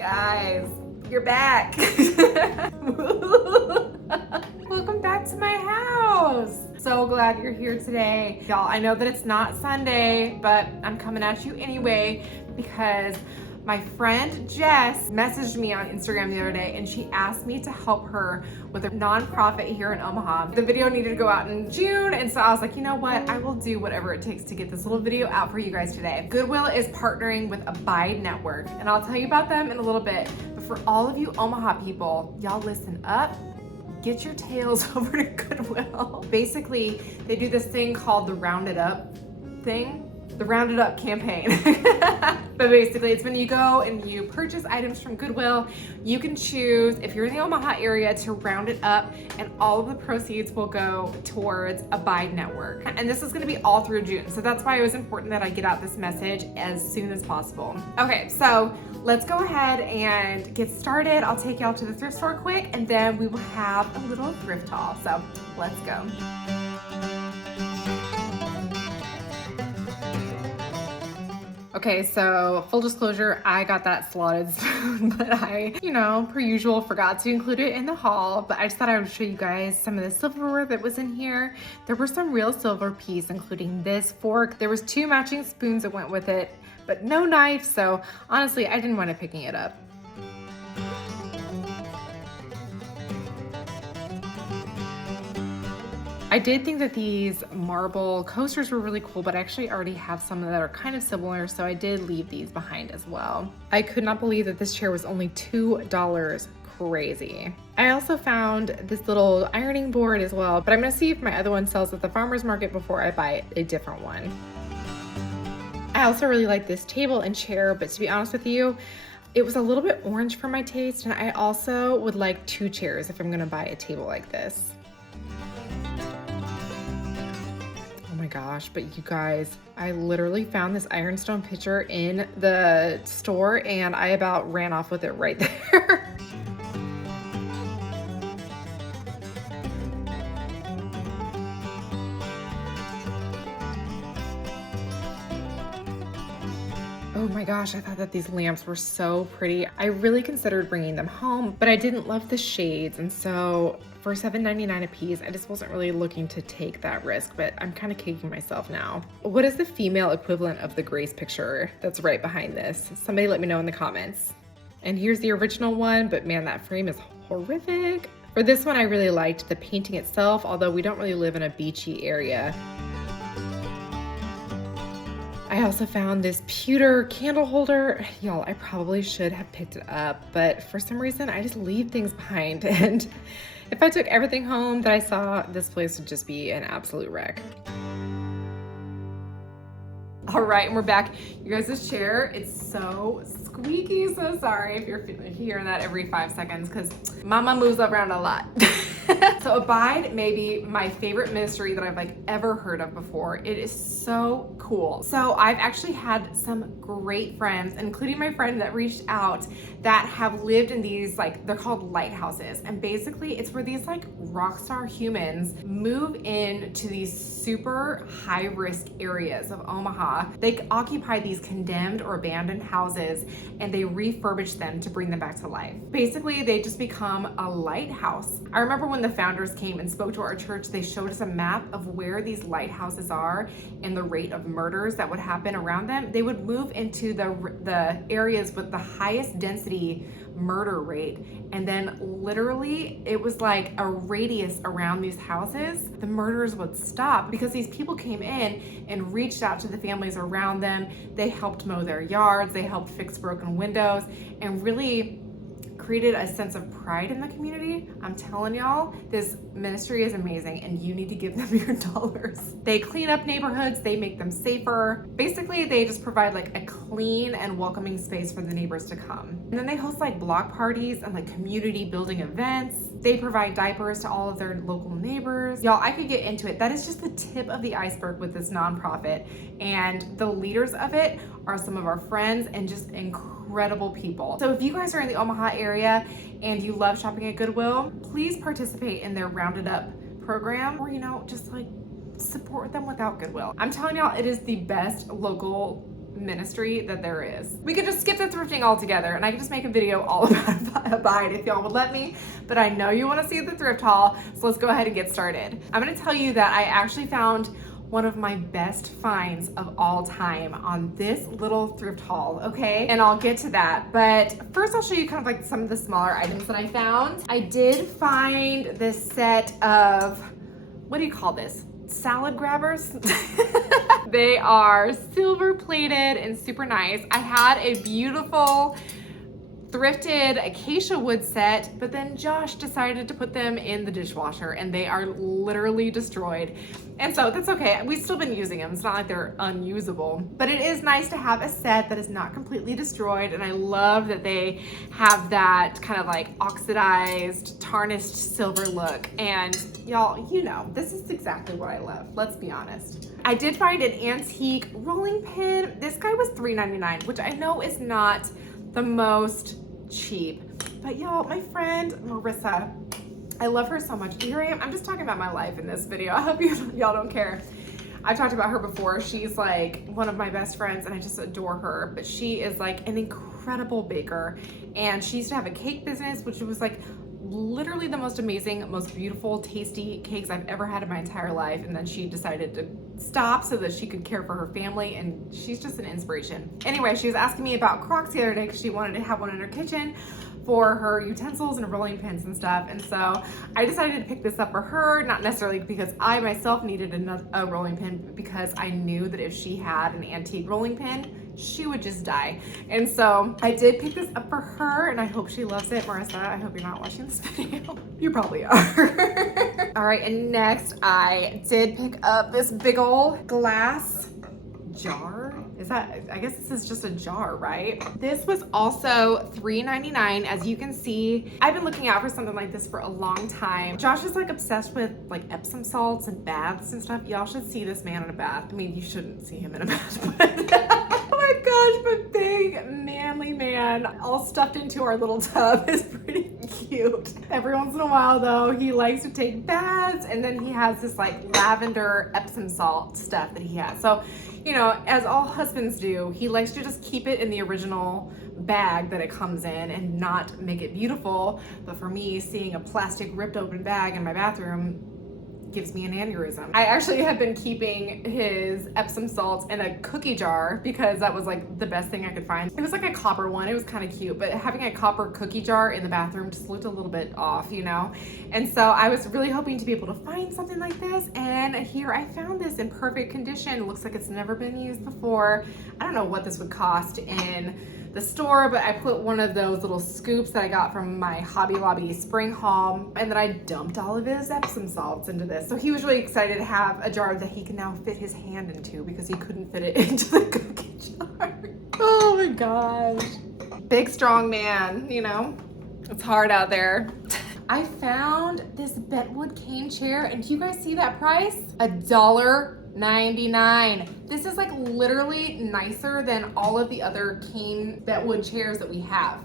Guys, you're back. Welcome back to my house. So glad you're here today. Y'all, I know that it's not Sunday, but I'm coming at you anyway because my friend Jess messaged me on Instagram the other day and she asked me to help her with a nonprofit here in Omaha. The video needed to go out in June, and so I was like, you know what? I will do whatever it takes to get this little video out for you guys today. Goodwill is partnering with Abide Network, and I'll tell you about them in a little bit. But for all of you Omaha people, y'all listen up. Get your tails over to Goodwill. Basically, they do this thing called the Rounded Up thing. The Rounded Up campaign. But basically, it's when you go and you purchase items from Goodwill, you can choose, if you're in the Omaha area, to round it up, and all of the proceeds will go towards Abide Network. And this is gonna be all through June, so that's why it was important that I get out this message as soon as possible. Okay, so let's go ahead and get started. I'll take y'all to the thrift store quick, and then we will have a little thrift haul. So let's go. Okay, so full disclosure, I got that slotted spoon, but I, per usual, forgot to include it in the haul, but I just thought I would show you guys some of the silverware that was in here. There were some real silver pieces, including this fork. There was 2 matching spoons that went with it, but no knife, so honestly, I didn't wind up picking it up. I did think that these marble coasters were really cool, but I actually already have some that are kind of similar, so I did leave these behind as well. I could not believe that this chair was only $2. Crazy. I also found this little ironing board as well, but I'm gonna see if my other one sells at the farmer's market before I buy a different one. I also really like this table and chair, but to be honest with you, it was a little bit orange for my taste, and I also would like 2 chairs if I'm gonna buy a table like this. Oh my gosh, but you guys, I literally found this ironstone pitcher in the store and I about ran off with it right there. Oh my gosh, I thought that these lamps were so pretty. I really considered bringing them home, but I didn't love the shades, and so for $7.99 a piece, I just wasn't really looking to take that risk, but I'm kind of kicking myself now. What is the female equivalent of the Grace picture that's right behind this? Somebody let me know in the comments. And here's the original one, but man, that frame is horrific. For this one, I really liked the painting itself, although we don't really live in a beachy area. I also found this pewter candle holder. Y'all, I probably should have picked it up, but for some reason, I just leave things behind. And if I took everything home that I saw, this place would just be an absolute wreck. All right, and we're back. You guys, this chair, it's so squeaky. So sorry if you're hearing that every 5 seconds, because mama moves around a lot. So Abide may be my favorite ministry that I've ever heard of before. It is so cool. So I've actually had some great friends, including my friend that reached out, that have lived in these, they're called lighthouses. And basically it's where these rock star humans move into these super high risk areas of Omaha. They occupy these condemned or abandoned houses and they refurbish them to bring them back to life. Basically, they just become a lighthouse. I remember when the founders came and spoke to our church, they showed us a map of where these lighthouses are and the rate of murders that would happen around them. They would move into the areas with the highest density murder rate, and then literally it was like a radius around these houses, the murders would stop because these people came in and reached out to the families around them. They helped mow their yards, they helped fix broken windows, and really created a sense of pride in the community. I'm telling y'all, this ministry is amazing and you need to give them your dollars. They clean up neighborhoods, they make them safer. Basically, they just provide a clean and welcoming space for the neighbors to come. And then they host block parties and community building events. They provide diapers to all of their local neighbors. Y'all, I could get into it. That is just the tip of the iceberg with this nonprofit. And the leaders of it are some of our friends and just incredible people. So if you guys are in the Omaha area and you love shopping at Goodwill, please participate in their Rounded Up program, or just support them without Goodwill. I'm telling y'all, it is the best local ministry that there is. We could just skip the thrifting altogether and I could just make a video all about Abide if y'all would let me, but I know you want to see the thrift haul, so let's go ahead and get started. I'm going to tell you that I actually found one of my best finds of all time on this little thrift haul, okay? And I'll get to that, but first I'll show you kind of like some of the smaller items that I found. I did find this set of, what do you call this? Salad grabbers? They are silver plated and super nice. I had a beautiful thrifted acacia wood set, but then Josh decided to put them in the dishwasher and they are literally destroyed. And so that's okay. We've still been using them. It's not like they're unusable, but it is nice to have a set that is not completely destroyed. And I love that they have that kind of like oxidized, tarnished silver look. And y'all, you know, this is exactly what I love. Let's be honest. I did find an antique rolling pin. This guy was $3.99, which I know is not the most cheap, but y'all, my friend Marissa, I love her so much. Here I am, I'm just talking about my life in this video. I hope y'all don't care. I've talked about her before. She's like one of my best friends and I just adore her, but she is like an incredible baker and she used to have a cake business, which was like literally the most amazing, most beautiful, tasty cakes I've ever had in my entire life. And then she decided to stop so that she could care for her family, and she's just an inspiration. Anyway, she was asking me about Crocs the other day because she wanted to have one in her kitchen for her utensils and rolling pins and stuff. And so I decided to pick this up for her, not necessarily because I myself needed a rolling pin, but because I knew that if she had an antique rolling pin, she would just die. And so I did pick this up for her and I hope she loves it. Marissa, I hope you're not watching this video. You probably are. All right, and next I did pick up this big old glass jar. Is that, I guess this is just a jar, right? This was also $3.99. As you can see, I've been looking out for something like this for a long time. Josh is like obsessed with like Epsom salts and baths and stuff. Y'all should see this man in a bath. I mean, you shouldn't see him in a bath, but oh my gosh, but big manly man all stuffed into our little tub is pretty cute. Every once in a while though, he likes to take baths and then he has this like lavender Epsom salt stuff that he has. So, you know, as all husbands do, he likes to just keep it in the original bag that it comes in and not make it beautiful. But for me, seeing a plastic ripped open bag in my bathroom gives me an aneurysm. I actually have been keeping his Epsom salts in a cookie jar because that was like the best thing I could find. It was like a copper one. It was kind of cute, but having a copper cookie jar in the bathroom just looked a little bit off, you know? And so I was really hoping to be able to find something like this. And here I found this in perfect condition. It looks like it's never been used before. I don't know what this would cost in the store, but I put one of those little scoops that I got from my Hobby Lobby spring haul, and then I dumped all of his Epsom salts into this. So he was really excited to have a jar that he can now fit his hand into because he couldn't fit it into the cookie jar. Oh my gosh. Big, strong man, you know? It's hard out there. I found this Bentwood cane chair, and do you guys see that price? $1.99. This is like literally nicer than all of the other cane Bentwood chairs that we have.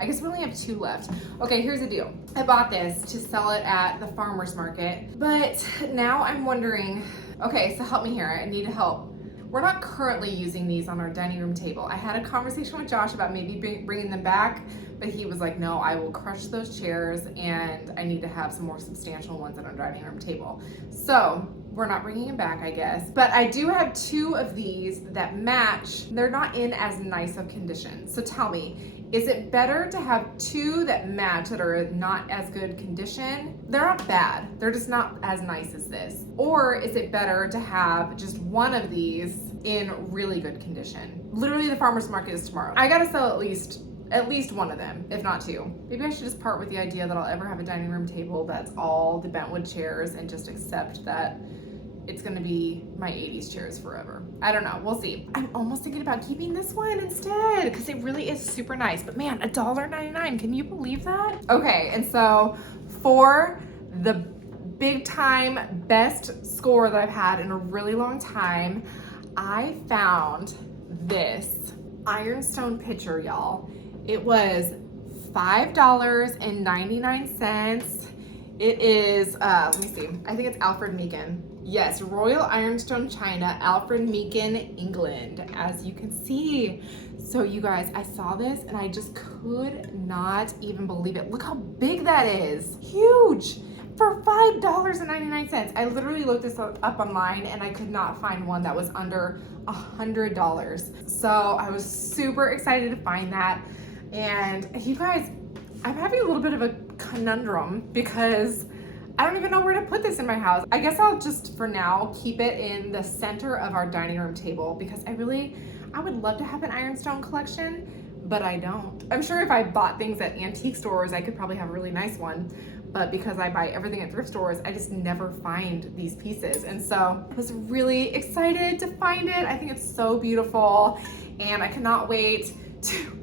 I guess we only have 2 left. Okay, here's the deal. I bought this to sell it at the farmer's market, but now I'm wondering, okay, so help me here, I need help. We're not currently using these on our dining room table. I had a conversation with Josh about maybe bringing them back, but he was like, no, I will crush those chairs and I need to have some more substantial ones on our dining room table. So we're not bringing them back, I guess. But I do have 2 of these that match. They're not in as nice of condition. So tell me, is it better to have 2 that match that are not as good condition? They're not bad, they're just not as nice as this. Or is it better to have just 1 of these in really good condition? Literally the farmer's market is tomorrow. I gotta sell at least 1 of them, if not 2. Maybe I should just part with the idea that I'll ever have a dining room table that's all the Bentwood chairs and just accept that it's gonna be my 80s chairs forever. I don't know, we'll see. I'm almost thinking about keeping this one instead because it really is super nice. But man, $1.99, can you believe that? Okay, and so for the big time best score that I've had in a really long time, I found this ironstone pitcher, y'all. It was $5.99. It is, let me see, I think it's Alfred Meekin. Yes, Royal Ironstone China, Alfred Meekin, England, as you can see. So you guys, I saw this and I just could not even believe it. Look how big that is. Huge. For $5.99. I literally looked this up online and I could not find one that was under $100. So I was super excited to find that. And you guys, I'm having a little bit of a conundrum because I don't even know where to put this in my house. I guess I'll just, for now, keep it in the center of our dining room table because I would love to have an ironstone collection, but I don't. I'm sure if I bought things at antique stores, I could probably have a really nice one. But because I buy everything at thrift stores, I just never find these pieces. And so I was really excited to find it. I think it's so beautiful and I cannot wait to,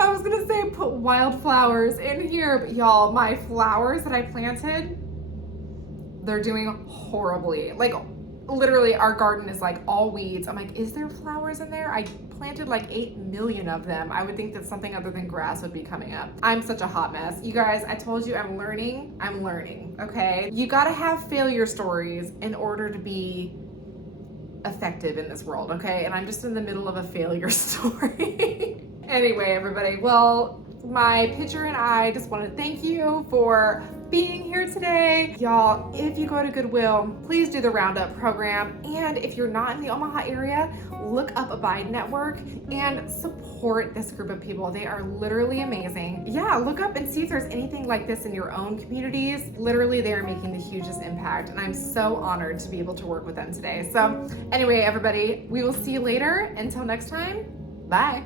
I was gonna say put wildflowers in here, but y'all, my flowers that I planted, they're doing horribly. Like literally our garden is like all weeds. I'm like, is there flowers in there? I planted like 8 million of them. I would think that something other than grass would be coming up. I'm such a hot mess. You guys, I told you I'm learning, okay? You gotta have failure stories in order to be effective in this world, okay? And I'm just in the middle of a failure story. Anyway, everybody, well, my pitcher and I just want to thank you for being here today. Y'all, if you go to Goodwill, please do the Roundup program. And if you're not in the Omaha area, look up Abide Network and support this group of people. They are literally amazing. Yeah, look up and see if there's anything like this in your own communities. Literally, they are making the hugest impact. And I'm so honored to be able to work with them today. So anyway, everybody, we will see you later. Until next time, bye.